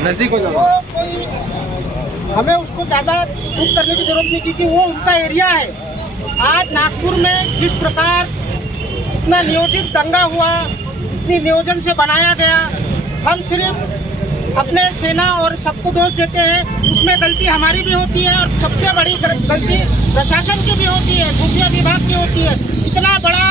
नजदीक हो जाओ। वो कोई हमें उसको ज़्यादा दुख करने की जरूरत नहीं, क्योंकि वो उनका एरिया है। आज नागपुर में जिस प्रकार इतना नियोजित दंगा हुआ, इतनी नियोजन से बनाया गया, हम सिर्फ अपने सेना और सबको दोष देते हैं। उसमें गलती हमारी भी होती है और सबसे बड़ी गलती प्रशासन की भी होती है, खुफिया विभाग की होती है। इतना बड़ा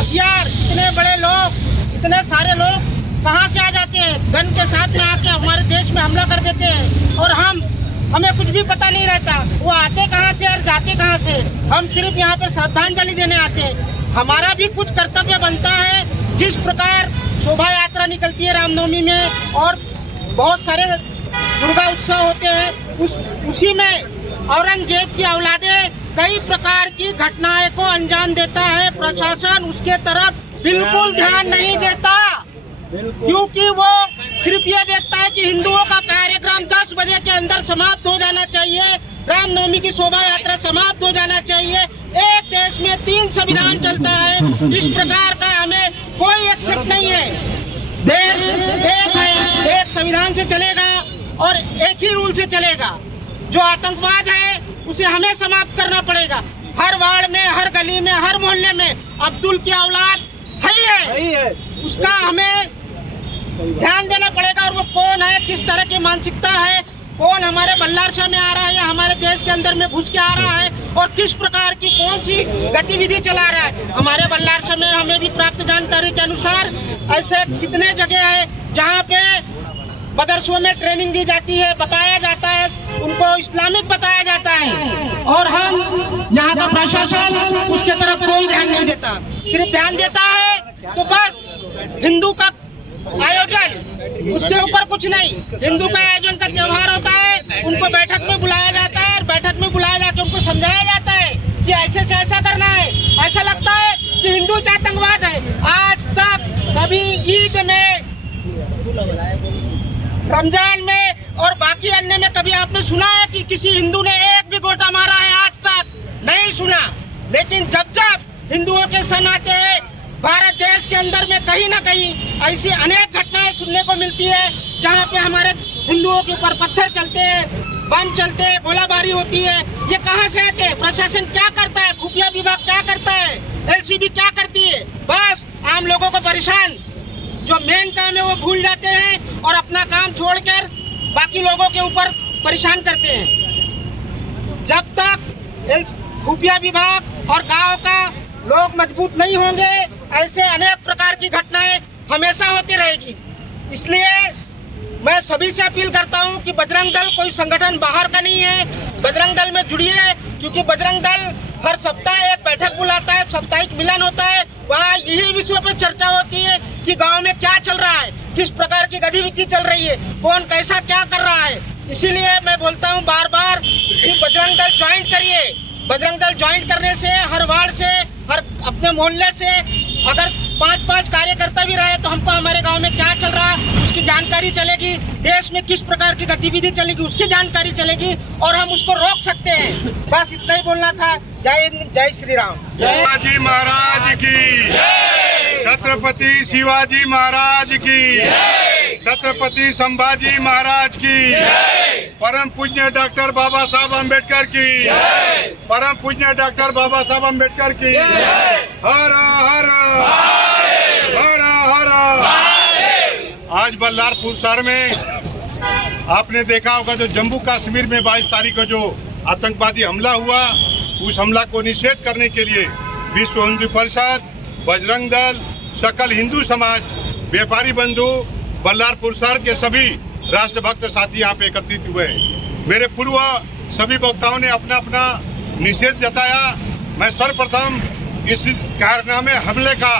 हथियार, इतने बड़े लोग, इतने सारे लोग कहाँ से आ जाते हैं? गन के साथ में आके हमारे देश में हमला कर देते हैं और हमें कुछ भी पता नहीं रहता वो आते कहाँ से और जाते कहाँ से। हम सिर्फ यहाँ पर श्रद्धांजलि देने आते हैं। हमारा भी कुछ कर्तव्य बनता है। जिस प्रकार शोभा यात्रा निकलती है रामनवमी में और बहुत सारे दुर्गा उत्सव होते हैं, उसी में औरंगजेब की औलादे कई प्रकार की घटनाएं को अंजाम देता है। प्रशासन उसके तरफ बिल्कुल ध्यान नहीं देता, क्योंकि वो सिर्फ ये देखता है कि हिंदुओं का कार्यक्रम 10 बजे के अंदर समाप्त हो जाना चाहिए, रामनवमी की शोभा यात्रा समाप्त हो जाना चाहिए। एक देश में 3 संविधान चलता है, इस प्रकार का हमें कोई एक्सेप्ट नहीं है। देश एक है, एक संविधान से चलेगा और एक ही रूल से चलेगा। जो आतंकवाद है उसे हमें समाप्त करना पड़ेगा। हर वार्ड में, हर गली में, हर मोहल्ले में अब्दुल की औलाद है, उसका हमें ध्यान देना पड़ेगा। और वो कौन है, किस तरह की मानसिकता है, कौन हमारे बल्लार शाह में आ रहा है या हमारे देश के अंदर में घुस के आ रहा है और किस प्रकार की कौन सी गतिविधि चला रहा है। हमारे बल्लार शाह में हमें भी प्राप्त जानकारी के अनुसार ऐसे कितने जगह है जहाँ पे मदरसों में ट्रेनिंग दी जाती है, बताया जाता है, उनको इस्लामिक बताया जाता है और हम यहाँ का प्रशासन उसके तरफ कोई ध्यान नहीं देता। सिर्फ ध्यान देता है तो बस हिंदू का आयोजन, उसके ऊपर कुछ नहीं। हिंदू का आयोजन का त्योहार होता है, उनको बैठक में बुलाया जाता है और बैठक में बुलाया जाकर उनको समझाया जाता है कि ऐसे से ऐसा करना है। ऐसा लगता है कि हिंदू आतंकवाद है। आज तक कभी ईद में, रमजान में और बाकी अन्य में कभी आपने सुना है कि किसी हिंदू ने एक भी गोटा मारा है? आज तक नहीं सुना। लेकिन जब जब हिंदुओं के सन आते हैं, भारत देश के अंदर में कहीं ना कहीं ऐसी अनेक घटनाएं सुनने को मिलती है जहां पे हमारे हिंदुओं के ऊपर पत्थर चलते हैं, बम चलते हैं, गोलाबारी होती है। ये कहां से आते हैं? प्रशासन क्या करता है? खुफिया विभाग क्या करता है? एलसीबी क्या करती है? बस आम लोगों को परेशान, जो मेन काम है वो भूल जाते हैं और अपना काम छोड़कर बाकी लोगों के ऊपर परेशान करते हैं। जब तक खुफिया विभाग और गांव का लोग मजबूत नहीं होंगे, ऐसे अनेक प्रकार की घटनाएं हमेशा होती रहेगी। इसलिए मैं सभी से अपील करता हूं कि बजरंग दल कोई संगठन बाहर का नहीं है। बजरंग दल में जुड़िए, क्योंकि बजरंग दल हर सप्ताह एक बैठक बुलाता है, साप्ताहिक मिलन होता है। वहाँ यही विषयों पे चर्चा होती है कि गांव में क्या चल रहा है, किस प्रकार की गतिविधि चल रही है, कौन कैसा क्या कर रहा है। इसीलिए मैं बोलता हूँ बार बार कि बजरंग दल ज्वाइन करिए। बजरंग दल ज्वाइन करने से, हर वार्ड से, हर अपने मोहल्ले से अगर 5-5 कार्यकर्ता भी रहे तो हमको हमारे गांव में क्या चल रहा है उसकी जानकारी चलेगी, देश में किस प्रकार की गतिविधि चलेगी उसकी जानकारी चलेगी और हम उसको रोक सकते हैं। बस इतना ही बोलना था। जय हिंद, जय श्री राम। शिवाजी महाराज की, छत्रपति शिवाजी महाराज की, छत्रपति संभाजी महाराज की, परम पूज्य डॉक्टर बाबा साहब अम्बेडकर की, परम पूज्य डॉक्टर बाबा साहब अम्बेडकर की। हर हर हर हर। आज बल्लारपुर शहर में आपने देखा होगा जो जम्मू कश्मीर में 22 तारीख को जो आतंकवादी हमला हुआ, उस हमला को निषेध करने के लिए विश्व हिंदू परिषद, बजरंग दल, सकल हिंदू समाज, व्यापारी बंधु, बल्लारपुर शहर के सभी राष्ट्रभक्त साथी यहाँ पे एकत्रित हुए। मेरे पूर्व सभी वक्ताओं ने अपना अपना निषेध जताया। मैं सर्वप्रथम इस कारनामे हमले का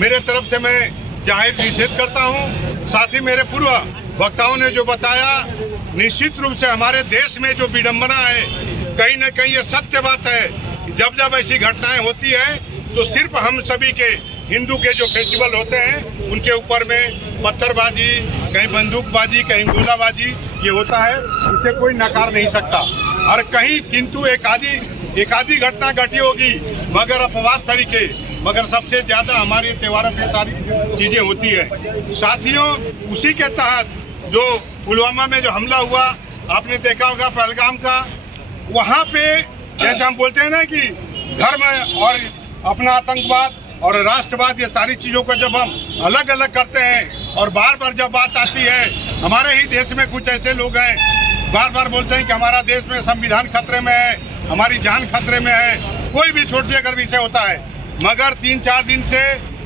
मेरे तरफ से मैं जाहिर निषेध करता हूँ। साथ ही मेरे पूर्व वक्ताओं ने जो बताया, निश्चित रूप से हमारे देश में जो विडंबना है, कहीं न कहीं ये सत्य बात है। जब जब ऐसी घटनाएं होती है तो सिर्फ हम सभी के हिंदू के जो फेस्टिवल होते हैं उनके ऊपर में पत्थरबाजी, कहीं बंदूकबाजी, कहीं गोलाबाजी ये होता है, इसे कोई नकार नहीं सकता। और कहीं किंतु एक आधी घटना घटी होगी, मगर अपवाद तरीके, मगर सबसे ज्यादा हमारे त्योहारों पे सारी चीजें होती है। साथियों, उसी के तहत जो पुलवामा में जो हमला हुआ, आपने देखा होगा पहलगाम का, वहाँ पे जैसे हम बोलते हैं ना कि धर्म और अपना आतंकवाद और राष्ट्रवाद, ये सारी चीज़ों को जब हम अलग अलग करते हैं और बार बार जब बात आती है, हमारे ही देश में कुछ ऐसे लोग हैं बार बार बोलते हैं कि हमारा देश में संविधान खतरे में है, हमारी जान खतरे में है, कोई भी छोटी अगर विषय होता है। मगर 3-4 दिन से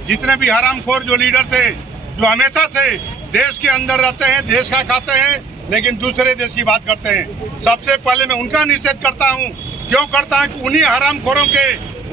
जितने भी हरामखोर जो लीडर थे, जो हमेशा से देश के अंदर रहते हैं, देश का खाते हैं, लेकिन दूसरे देश की बात करते हैं, सबसे पहले मैं उनका निषेध करता हूँ। क्यों करता है कि उन्हीं हरामखोरों के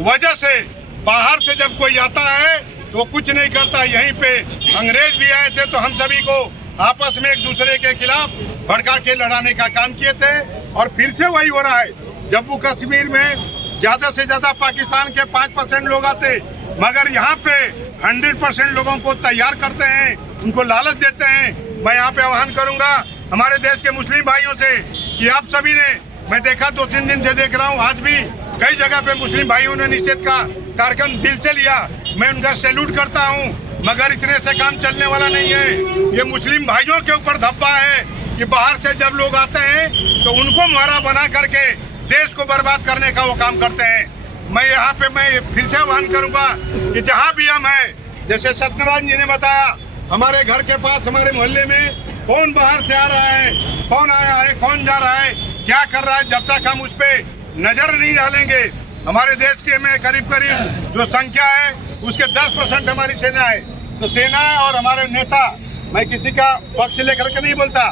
वजह से बाहर से जब कोई आता है तो कुछ नहीं करता। यहीं पे अंग्रेज भी आए थे तो हम सभी को आपस में एक दूसरे के खिलाफ भड़का के लड़ाने का काम किए थे, और फिर से वही हो रहा है। जम्मू कश्मीर में ज्यादा से ज्यादा पाकिस्तान के 5% लोग आते, मगर यहाँ पे 100% लोगों को तैयार करते हैं, उनको लालच देते हैं। मैं यहाँ पे आह्वान करूंगा हमारे देश के मुस्लिम भाइयों से कि आप सभी ने, मैं देखा 2-3 दिन से देख रहा हूँ, आज भी कई जगह पे मुस्लिम भाइयों ने निषेध का कार्यक्रम दिल से लिया, मैं उनका सैल्यूट करता हूँ। मगर इतने से काम चलने वाला नहीं है। ये मुस्लिम भाइयों के ऊपर धब्बा है कि बाहर से जब लोग आते हैं तो उनको मुहरा बना करके देश को बर्बाद करने का वो काम करते हैं। मैं यहाँ पे फिर से आह्वान करूंगा कि जहाँ भी हम हैं, जैसे सत्यनारायण जी ने बताया, हमारे घर के पास हमारे मोहल्ले में कौन बाहर से आ रहा है, कौन आया है, कौन जा रहा है, क्या कर रहा है, जब तक हम उस पर नजर नहीं डालेंगे, हमारे देश के में करीब जो संख्या है उसके 10% हमारी सेना है। तो सेना और हमारे नेता, मैं किसी का पक्ष लेकर के नहीं बोलता,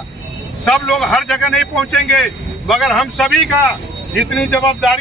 सब लोग हर जगह नहीं पहुंचेंगे, मगर हम सभी का जितनी जवाबदारी